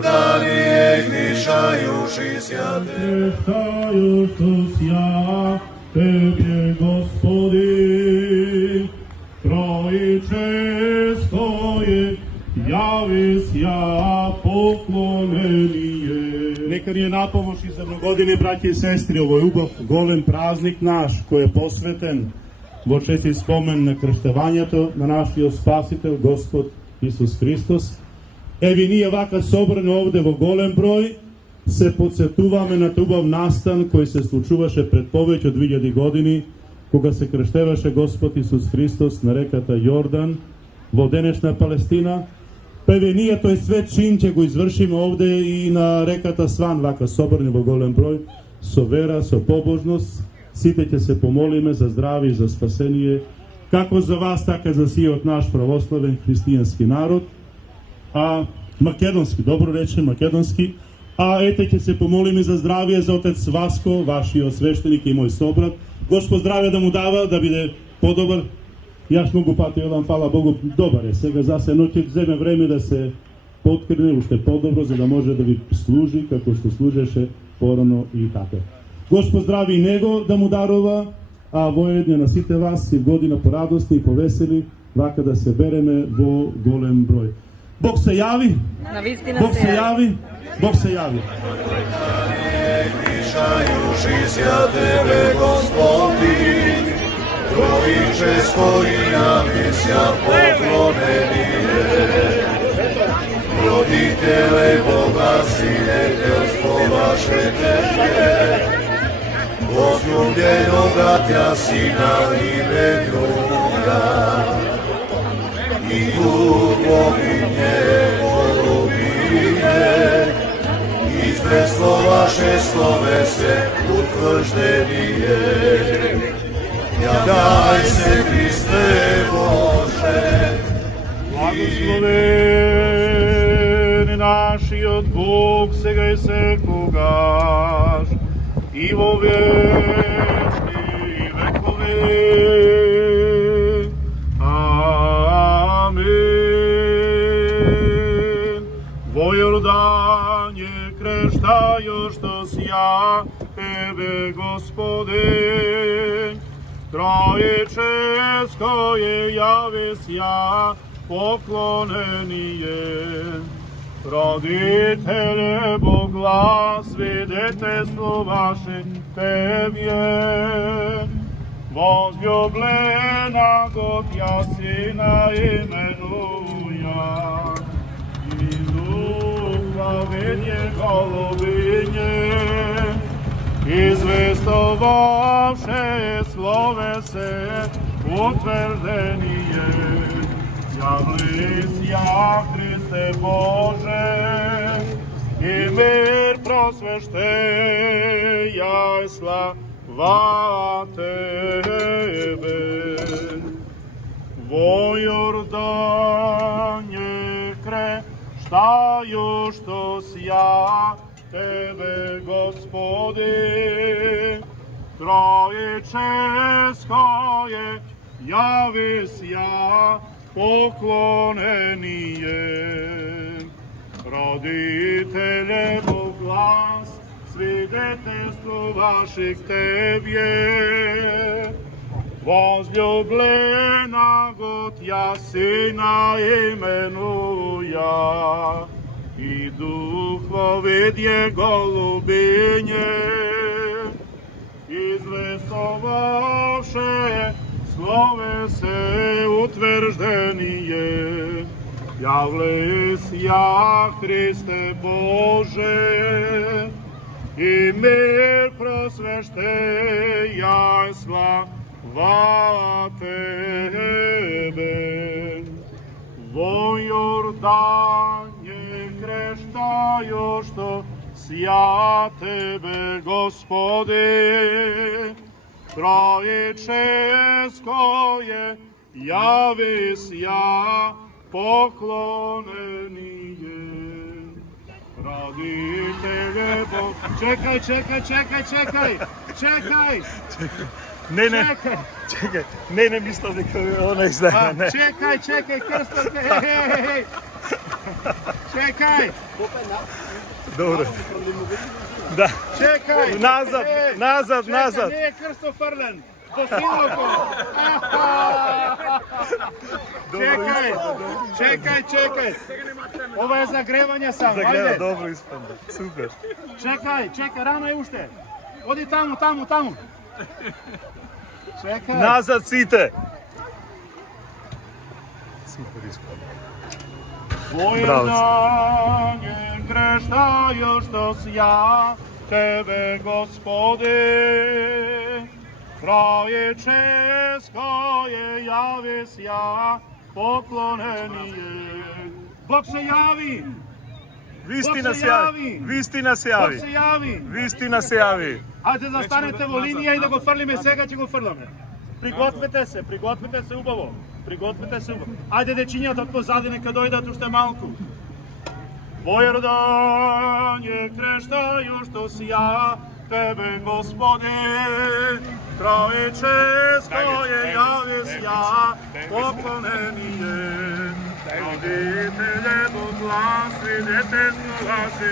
Jordanije griješajući sjate. Kreštajući ja Tebe, Gospodin, Trojičeskoje, javi ja poklonenije. Neka je napomoć i za mnogodine, braće i sestri, ovo je golem praznik naš koji je posveten vo česti spomen na krštovanjето na našio Spasitelj, Gospod Isus Hristos. Evi nije ovaka sobrano ovde vo golem broj, se podsjetuvаме na tubav nastan koji se slučuvаше pred poveć od 2000 godini, koga se krštevаше Gospod Isus Hristos na rekata Jordan, vo denešna Palestina. Pa evi nije, to je sve čin će go izvršimo ovde i na rekata Svan, vaka sobrani vo golem broj, so vera, so pobožnost. Site će se pomolime za zdravi i za spasenije, kako za vas, tako i za sijot naš pravoslaven hristijanski narod, a makedonski, dobro rečem, makedonski, a ete će se pomolime za zdravije za otec Vasko, vaši osveštenik i moj sobrat. Gospod zdravlje da mu dava, da bude podobar. Jaš mogu pati jedan, hvala Bogu, dobar je svega zase, no će zeme vreme da se potkrene, ušte podobro, za da može da vi služi, kako što služeše porano i tako. Gospod zdravi i nego da mu darova, a vojednje nasite vas i godina po radosti i po veseli, vaka da se bereme vo golem broj. Bog se javi, Bog se javi, Bog se javi. Griješajući sjate Tebe, Gospodin, Trojičeskoje, javi ja poklonenije. Roditele Boga, sinjetelstvo vaše Tebe, возлюбljenoga Tja Sina imenuja, i duhovine golubine, izveslo vaše slove se utvrđenije. Ja daj se Hriste Bože, Blagosloveni naši od Bog сега и секогаш, i во вечни векови. Amin. Во Јордање крштајоштос ја Тебе, Господи, Троическое јавис ја поклонение. Родителе Богла, свидетелство ваше Тебе, возлюблена го Тя Сина именуя, и духовение голубине, известовавше словесе утверждение. Явлись я, Христе Боже, и мир просвещай, я и слава Тебе. Во Јордање крштајоштос ја Тебе, Господи, Троическое јавис ја поклонение. Родителе Бог глас, свидетелство ваших Тебе, возлюблена го Тя Сина именуя, и духовидje голубине, известовавше словесе утверждение. Явлись я, Христе Боже, и мир просвещай, я и слава Тебе. Во Јордање крштајоштос ја Тебе, Господи, Троическое јавис ја поклонение. Родителе Бог... Чекай! Не мислам дека она издаја. Чекај, крстот, хеј! Čekaj! Dobro. Da. Čekaj! Nazad, nazad, Čekaj, nazad. nije Krsto Frlen! Do Siloko! Čekaj! Ovo je zagrevanje samo, Zagleda, ajde! dobro ispada. Super. Čekaj, rano je ušte! Odi tamo! Čekaj! Nazad site. Super ispada. Bravo. Pojednanje kreštajo što si ja, tebe Gospode. Kraje Česko je javi sja, poklonenije. Bog se javi! Vistina se javi. Vistina se javi. Bog se javi! Vistina se javi. Ajde zastanete vo linija i da go frlime, сега će go frlame. Пригответе се убаво. Ajde дечињата од позади нека дојдат уште малку. Појардање крештају што си ја, тебе Господе, Трае Česko je javi sja, poklonenije. Roditelje Bog glasi, detestvo vaše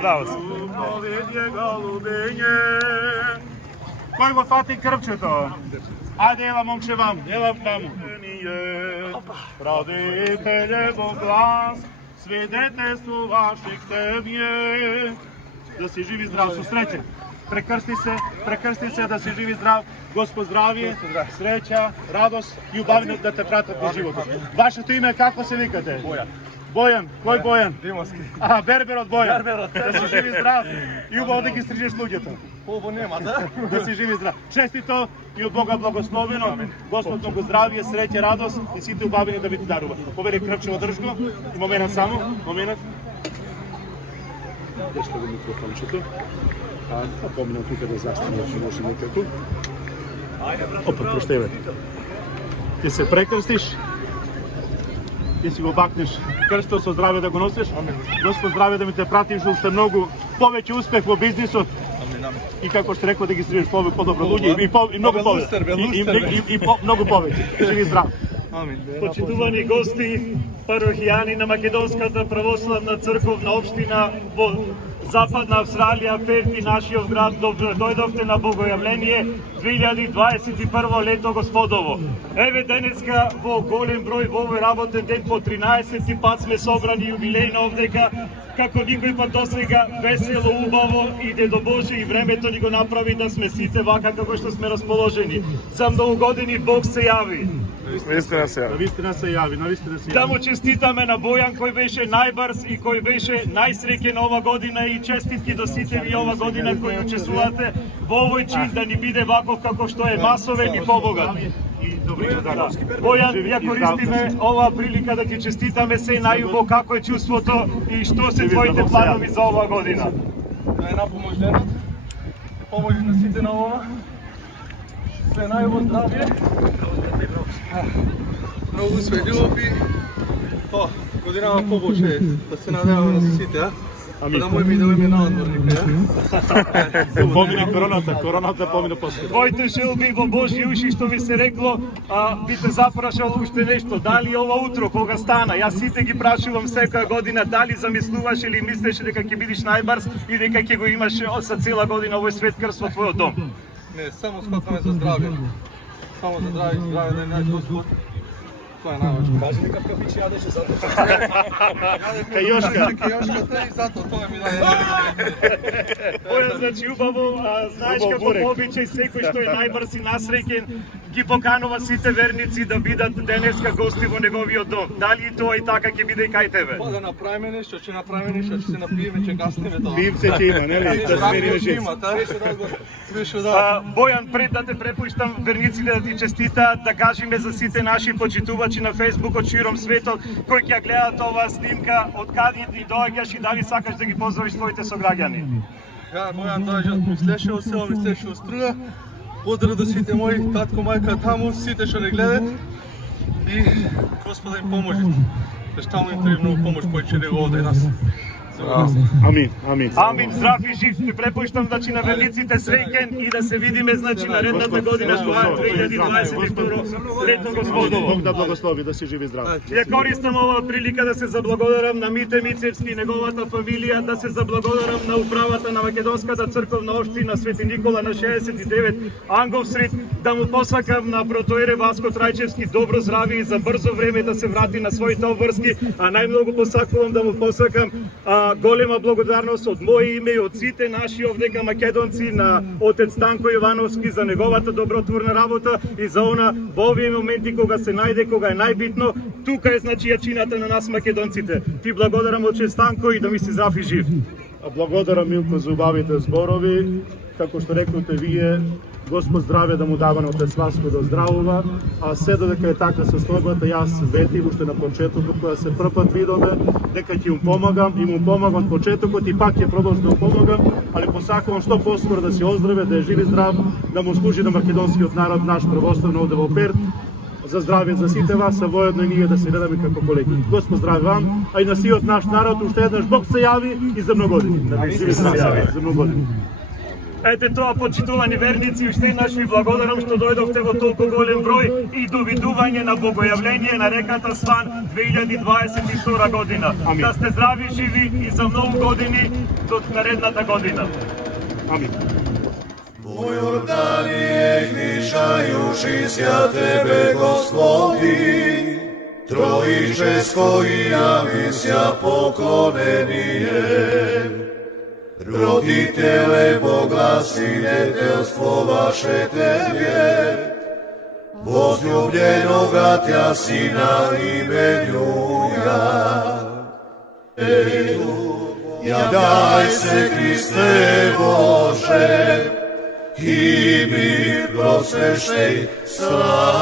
Bravo. Upovedje galubenje. Koj go fati krvčeto? Ajde, evo momče vam, evo tamo. Roditelje Bog glas, svjedetestvo vašeg tebje. Da si živi zdrav, su sreće. Prekrsti se da si živi zdrav. Gospod zdravije, sreća, radost, ljubav da te prate po životu. Vaše to ime kako se vikate? Bojan. Koji Bojan? Dimowski. Aha, Berber od Bojan. Berber od Da si živi zdrav i ubav da gi strižeš luđeta. Ovo nema, da? Da si živi zdrav. Čestito i od Boga blagosloveno. Gospod mnogo zdravije, sreće, radost i svi te ubavljeni da bi ti darува. Poveri krvčevo držku. I moment samo. Moment. Nešto ga mikrofončetu. A pominam tu kada zastavimo ću možemo tu. Opa, prošteve. Ti se prekrstiš. Ti si go bakneš krsto со здраве да го носиш. Господ здраве да ми те пратиш уште многу повеќе успех во бизнисот. И како што рекол да ги стрижеш подобро луѓе и многу повеќе. И многу повеќе. Живи здрав. Почитувани гости, парохијани на Македонската православна црковна општина во Западна Австралија, Перти, нашиот град, добро дојдовте на Богојавление 2021 лето Господово. Еве денеска во голем број во овој работен ден по 13 пат сме собрани јубилејно овдека, како никој пат досега, весело, убаво, иде до Боже и времето ни го направи да сме сите вака како што сме расположени. За многу години Бог се јави. Вистина се јави. Навистина се јави. Да му честитаме на Бојан кој беше најбрз и кој беше најсреќен ова година и честитки до сите ви ова година кои учествувате во овој чин да ни биде ваков како што е масовен и побогат. Бојан, ја користиме оваа прилика да ти честитаме се најубо како е чувството и што се твоите планови за оваа година. Да е напомош денот, помош на сите на ова. Све најубо здравје. Многу успех, љубов и тоа, годинава побоше да се надеваме на сите, а? Да му ми на одборник, Помина короната помина после. Твоите желби во Божји уши, што ви се рекло, би те запрашал уште нешто. Дали ова утро кога стана, јас сите ги прашувам секоја година, дали замислуваш или мислеше дека ќе бидеш најбрз и дека ќе го имаш за цела година овој свет крст во твојот дом? Не, само скокаме за здравје. Само за здравје да не најде Господ. Тоа е најважно. Кажи ми какав кафич јадеше затоа. Кајошката и затоа тоа ми даде. Бојан, значи убаво, знаеш како по обичај секој што е најбрз и насреќен ги поканува сите верници да бидат денеска гости во неговиот дом. Дали и тоа и така ќе биде и кај тебе? Па да направиме нешто, ќе направиме нешто, ќе се напиеме, ќе гаснеме тоа. Пивце ќе има, нели? Да смириме жиц. Бојан, пред да те препуштам верниците да ти честитаат, да кажеме за сите наши почитувачи на Фејсбук од широм светот кои ќе гледаат оваа снимка, од каде ти доаѓаш и дали сакаш да ги поздравиш твоите сограѓани? Ја, Бојан доаѓа од Мислешево село, Мислешево Струга. Поздрав до сите мои татко, мајка таму, сите што не гледат. И Господа им поможи. Зашто таму им треба многу помош појче него овде нас. Амин, амин. Амин, здрав и жив. Ти препуштам, значи, на верниците среќен и да се видиме, значи, наредната година, тоа е 2022 летно Господово. Бог да благослови, да си живи здрав. Ја користам оваа прилика да се заблагодарам на Мите Мицевски и неговата фамилија, да се заблагодарам на управата на Македонската црковна општина Свети Никола на 69 Ангов стрит, да му посакам на протоиере Васко Трајчевски добро здравје и за брзо време да се врати на своите обврски, а најмногу посакувам да му посакам голема благодарност од моје име и од сите наши овдека македонци на отец Станко Јовановски за неговата добротворна работа и за она во овие моменти кога се најде, кога е најбитно, тука е значи јачината на нас македонците. Ти благодарам отец Станко и да ми си здрав и жив. Благодарам Милко за убавите зборови. Како што рекнете вие, Господ здравје да му дава на отец Васко да здравува, а се додека е така состојбата, јас ветив уште на почетокот кога се првпат видоме дека ќе му помагам и му помагам од почетокот и пак ќе продолжам да му помагам, али посакувам што поскоро да се оздраве, да е жив и здрав, да му служи на македонскиот народ, наш православен овде во Перт, за здравје за сите вас, а воедно и ние да се гледаме како колеги. Господ здравје вам, а и на сиот наш народ уште еднаш Бог се јави и за многодини. За многодини. Ете тоа, почитувани верници, уште еднаш ви благодарам што дојдовте во толку голем број и довидување на богојавление на реката Сван 2022 година. Да сте здрави, живи и за многу години до наредната година. Амин. Po Jordanije gnišajuši sja Tebe, Gospodi, Trojičesko i javisja poklonenije. Roditele, boglasiniteljstvo vaše Tebe, возлюбljenoga Tja Sina imenjuja. Jadaj se, Hriste Bože, i mi prosveštej slavi.